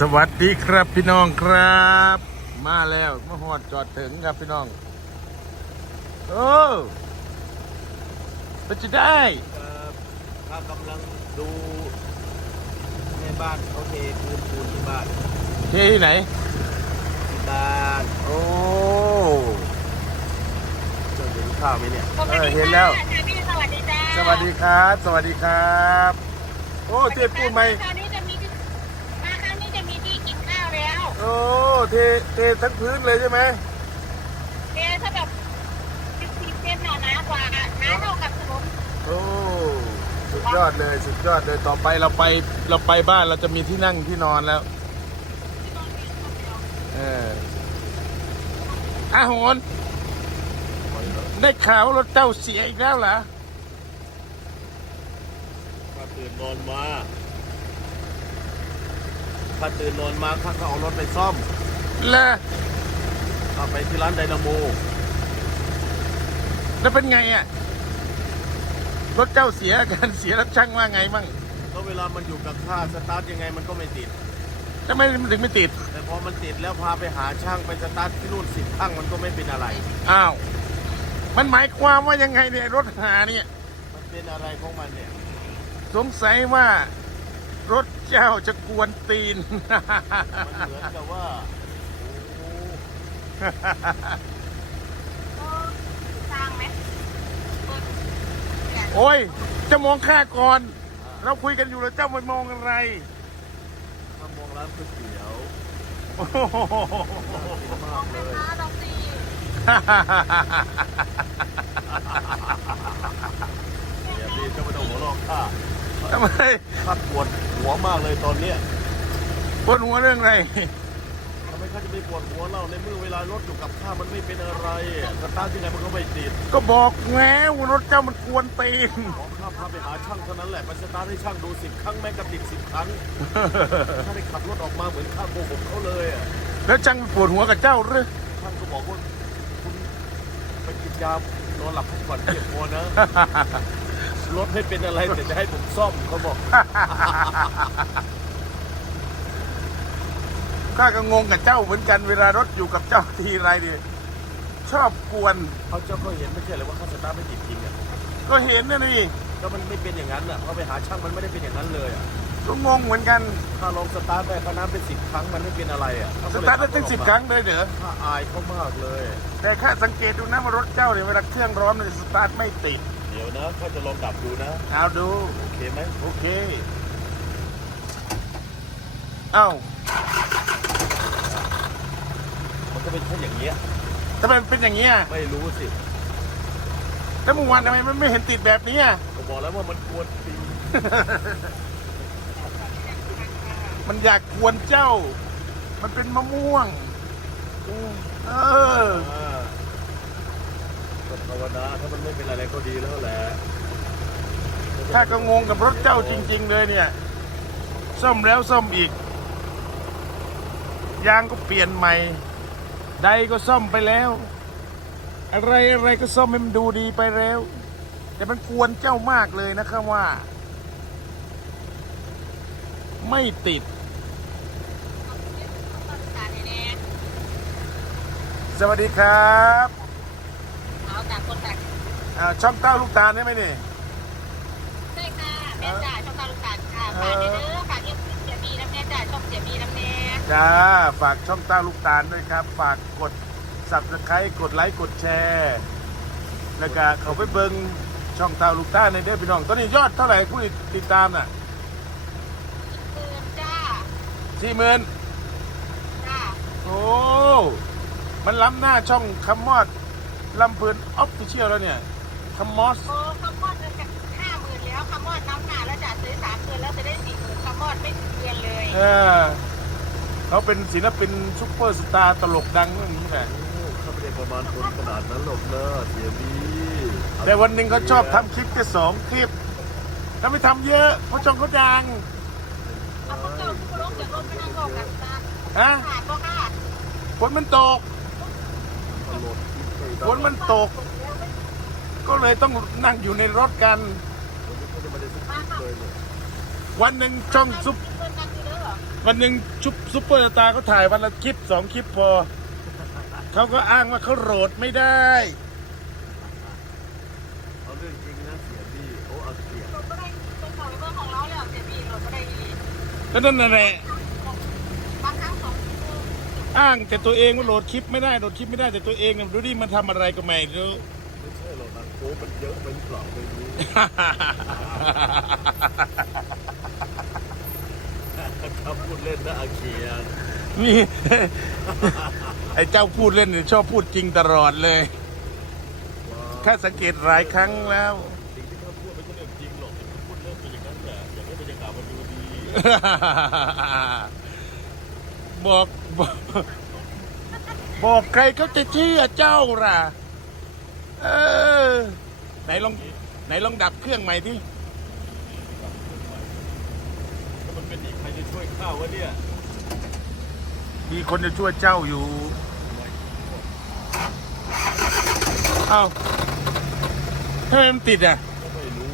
สวัสดีครับพี่น้องครับ มาแล้วมาหอดจอดถึงครับพี่น้อง โอ้เป็นจะได้ครับถ้ากำลังดูแม่บ้านเขาเทพื้นปูนที่บ้านที่ไหนที่บ้านโอ้จะเห็นข้าวไหมเนี่ยเออเห็นแล้วพี่สวัสดีจ้าสวัสดีครับ สวัสดีครับ โอ้เทพูดไหม โอ้เทเททั้งพื้นเลยใช่ไหมเจ๊ถ้าแบบสิบสิบเซนหนาหนากว่าหนาเท่ากับถนนโอ้สุดยอดเลยสุดยอดเลยต่อไปเราไปเราไปบ้านเราจะมีที่นั่งที่นอนแล้วที่ต้องมีคนเดียวเอออาโหนได้ข่าวว่ารถเจ้าเสียอีกแล้วเหรอถ้าตื่นนอนมา ถ้าตื่นนอนมาข้าก็เอารถไปซ่อมแล้เอาไปที่ร้านไดนาโมแล้วเป็นไงอะ รถเจ้าเสียการเสียแล้วช่างว่าไงบ้างก็เวลามันอยู่กับข้าสตาร์ทยังไงมันก็ไม่ติดทำไมมันถึงไม่ติด แต่พอมันติดแล้วพาไปหาช่างไปสตาร์ทที่นู่นสิบครั้งมันก็ไม่เป็นอะไร อ้าว มันหมายความว่ายังไงเนี่ยรถหาเนี่ย มันเป็นอะไรของมันเนี่ย สงสัยว่า รถเจ้าจะกวนตีน มันเหมือนกับว่าโอ้เออสร้างไหมเปิดเนี่ยโอ้ย จะมองค่าก่อน เราคุยกันอยู่แล้วเจ้าไม่มองอะไรถ้ามองร้านก๋วยเตี๋ยวโอ้โหน่ากินมากเลยน้าลองสิเดี๋ยวพี่จะไม่ต้องหัวเราะข้า ทำไมข้าปวดหัวมากเลยตอนเนี้ยปวดหัวเรื่องอะไรทำไมข้าจะไม่ปวดหัวเล่าในเมื่อเวลารถอยู่กับข้ามันไม่เป็นอะไรสตาร์ทยังไงมันก็ไม่ติดก็บอกแล้วว่ารถเจ้ามันกวนตีนขอข้าพาไปหาช่างเท่านั้นแหละไปสตาร์ทให้ช่างดูสิบครั้งแม่งก็ติดสิบครั้งข้าได้ขับรถออกมาเหมือนข้าโกหกเขาเลยอะแล้วจังปวดหัวกับเจ้าหรือช่างก็บอกว่าคุณไปกินยานอนหลับพักผ่อนเพียงพอนะ รถไม่เป็นอะไรแต่จะให้ผมซ่อมเขาบอก ข้าก็งงกับเจ้าเหมือนกันเวลารถอยู่กับเจ้าทีไรดิชอบกวนเขาเจ้าก็เห็นไม่ใช่เลยว่าข้าสตาร์ทไม่ติดจริงอะก็เห็นนะนี่ก็มันไม่เป็นอย่างนั้นอะพอไปหาช่างมันไม่ได้เป็นอย่างนั้นเลยอะก็งงเหมือนกันถ้าลองสตาร์ทไปคณะเป็นสิบครั้งมันไม่เป็นอะไรอะสตาร์ทได้ตั้งสิบครั้งเลยเหรอข้าอายเขามากเลย แต่ข้าสังเกตดูนะว่ารถเจ้าเนี่ยเวลาเครื่องร้อนเนี่ยสตาร์ทไม่ติด เดี๋ยวนะข้าจะลองดับดูนะ เอาดู โอเคไหมโอเค เอ้ามันก็เป็นแค่อย่างเงี้ย ทำไมมันเป็นอย่างเงี้ยไม่รู้สิแล้วเมื่อวานทำไมมันไม่เห็นติดแบบนี้อะก็บอกแล้วว่ามันกวนตีมันอยากกวนเจ้า มันเป็นมะม่วง เออ อ่า ก็ภาวนาถ้ามันไม่เป็นอะไรก็ดีแล้วแหละถ้าก็งงกับรถเจ้าจริง ๆ เลยเนี่ยซ่อมแล้วซ่อมอีก ยางก็เปลี่ยนใหม่ ใดก็ซ่อมไปแล้ว อะไรอะไรก็ซ่อมให้มันดูดีไปแล้ว แต่มันกวนเจ้ามากเลยนะครับว่า ไม่ติด สวัสดีครับ เอาจากคนจากอ่าช่องเต้าลูกตาลได้ไหมนี่ใช่ค่ะแม่จ่ายช่องตาลูกตาลค่ะฝากเด้อฝากเอฟเสียบีน้ำแน่จ่ายช่องเสียบีน้ำแน่จ้าฝากช่องเต้าลูกตาลด้วยครับ ฝากกด subscribe กดไลค์กดแชร์แล้วก็เขาไปเบิงช่องเต้าลูกตาลในเด้อพี่น้องตอนนี้ยอดเท่าไหร่ผู้ติดตามน่ะเตือนจ้าสี่หมื่นจ้าโอ้มันล้ำหน้าช่องคำมอด ลำเพลินออฟฟิเชียลแล้วเนี่ยคำมอสโอ้คำมอดเลยห้าหมื่นแล้วคำมอดน้ำหนาแล้วจ่าซื้อสามเดือนแล้วจะได้สี่หมื่นคำมอดไม่ถึงเดือนเลยเออเขาเป็นศิลปินซุปเปอร์สตาร์ตลกดังเรื่องนี้แหละโอ้ข้าไม่ได้ประมาณคนขนาดนั้นหรอกนะเสียบีแต่วันหนึ่งเขาชอบทำคลิปแค่สองคลิปถ้าไม่ทำเยอะเพราะช่องเขาดังเอาพวกเจ้าผู้ลงจากรถไปนั่งรอกันนะฮะขาดก็ขาดฝนมันตก ตลอดคลิปเลย ฝนมันตก ก็เลยต้องนั่งอยู่ในรถกัน วันนี้เขาจะมาได้สักคลิปเลยเนี่ยวันหนึ่งช่องซุปเพื่อนกันอยู่เด้อวันหนึ่งชุบซุปเปอร์สตาร์เขาถ่ายวันละคลิปสองคลิปพอเขาก็อ้างว่าเขาโหลดไม่ได้เอาเรื่องจริงนะเสียพี่โอ้เอาเสียรถก็ได้เป็นของเรื่องของเราแล้วเสียบีรถก็ได้ดีก็นั่นน่ะแหละ บางครั้งสองชั่วโมง อ้างแต่ตัวเองว่าโหลดคลิปไม่ได้โหลดคลิปไม่ได้แต่ตัวเองน่ะดูดิมันทำอะไรก็ไม่รู้ ไม่ใช่หรอกนะโอ้มันเยอะไปหรือเปล่าไม่รู้ถ้าพูดเล่นนะอาเคียนนี่ ไอ้เจ้าพูดเล่นเนี่ยชอบพูดจริงตลอดเลยว้าแค่สังเกตหลายครั้งแล้ว สิ่งที่เขาพูดไม่ใช่เรื่องจริงหรอกแต่เขาพูดเล่นไปอย่างนั้นแหละอยากให้บรรยากาศมันดูดี บอกบอกบอกใครเขาจะเชื่อเจ้าล่ะ เออ ไหนลองไหนลองดับเครื่องใหม่ที่ถ้ามันเป็นอีกใครจะช่วยข้าววะเนี่ย มีคนจะช่วยเจ้าอยู่ เอ้าทำไมมันติดอะก็ไม่รู้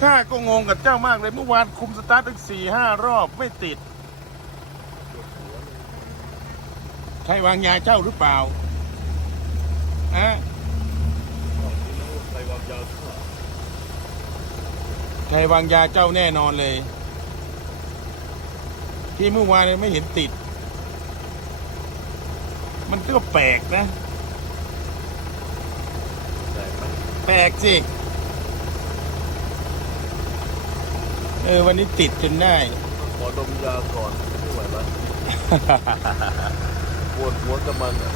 ข้าก็งงกับเจ้ามากเลยเมื่อวานคุมสตาร์ทตั้งสี่ห้ารอบไม่ติด ปวดหัวเลย ใค รวางยาเจ้าหรือเปล่าอะบอกที่แล้วใครวางยาฆ่าใครวางยาเจ้าแน่นอนเลย ที่เมื่อวานเนี่ยไม่เห็นติด มันก็แปลกนะแต่ไหมแปลกสิเออ วันนี้ติดจนได้ ขอดมยาก่อนไม่ไหวแล้วป วดหัวกับมันอะ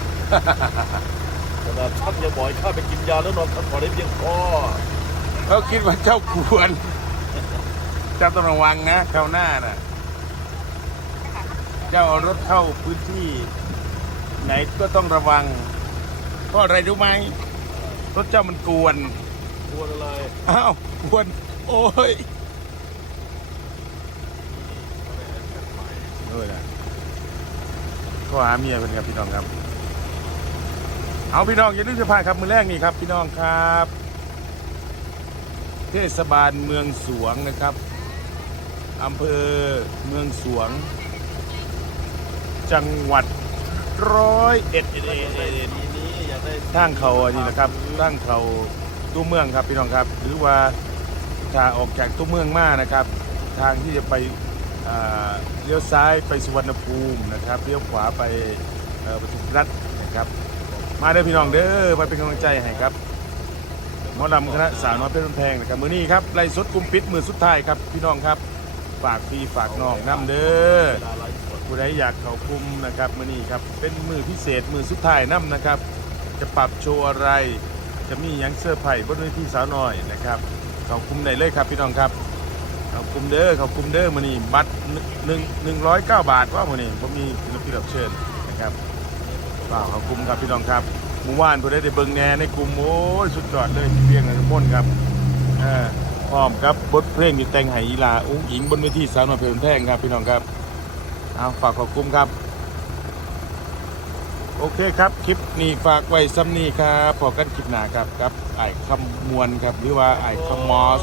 ขนาดท่านยังบอกให้ข้าไปกินยาแล้วนอนพักผ่อนได้เพียงพอเขาคิดว่าเจ้ากวนเจ้าต้องระวังนะคราวหน้าน่ะ เจ้าเอารถเข้าพื้นที่ ไหนก็ต้องระวัง เพราะอะไรรู้ไหมรถเจ้ามันกวนปวดอะไร อ้าวกวน โอ้ยเออนะ ก็หาเมียเป็นครับพี่น้องครับ เอาพี่น้องอย่าลืมจะพาครับมือแรกนี่ครับ พี่น้องครับ เทศบาลเมืองสวงนะครับอำเภอเมืองสวง จังหวัดร้อยเอ็ดทางเขาอันนี้นะครับทางเขาตัวเมืองครับพี่น้องครับ หรือว่าถ้าออกจากตัวเมืองมานะครับ ทางที่จะไป เลี้ยวซ้ายไปสุวรรณภูมินะครับเลี้ยวขวาไปปทุมรัฐนะครับ มาเด้อพี่น้องเด้อมาเป็นกำลังใจให้ครับมอลำคณะสาวน้อยเพชรบ้านแพงนะครับมือนี้ครับไล่สดกุมปิดมือสุดท้ายครับพี่น้องครับฝากพี่ฝากน้องน้ำเด้อเวลาไลฟ์สดผู้ใดอยากเขากลุ่มนะครับมือนี้ครับเป็นมือพิเศษมือสุดท้ายน้ำนะครับ จะปรับโชว์อะไร จะมียังเสื้อไผ่บนเวทีสาวน้อยนะครับเขากลุ่มไหนเลยครับพี่น้องครับ เข้ากลุ่มเด้อเข้ากลุ่มเด้อมือนี้บัตรหนึ่งหนึ่งร้อยเก้าบาทว่ามือนี้ผมมีศิลปินรับเชิญนะครับฝากเข้ากลุ่มครับพี่น้องครับหมู่บ้านผู้ใดได้เบิ่งแหน่ในกลุ่มโอ้ยสุดยอดเลยเพียงกันม่นครับเออพร้อมกับบทเพลงอยู่แต่งไหอีลาอุ้งอิงบนเวทีสาวน้อยเพลินแพงครับพี่น้องครับเอาฝากขอบคุณครับ โอเคครับคลิปนี้ฝากไว้ซ้ำนี้ครับพอกันคลิปหน้าครับกับไอ้คำมวลครับหรือว่าไอ้คำมอส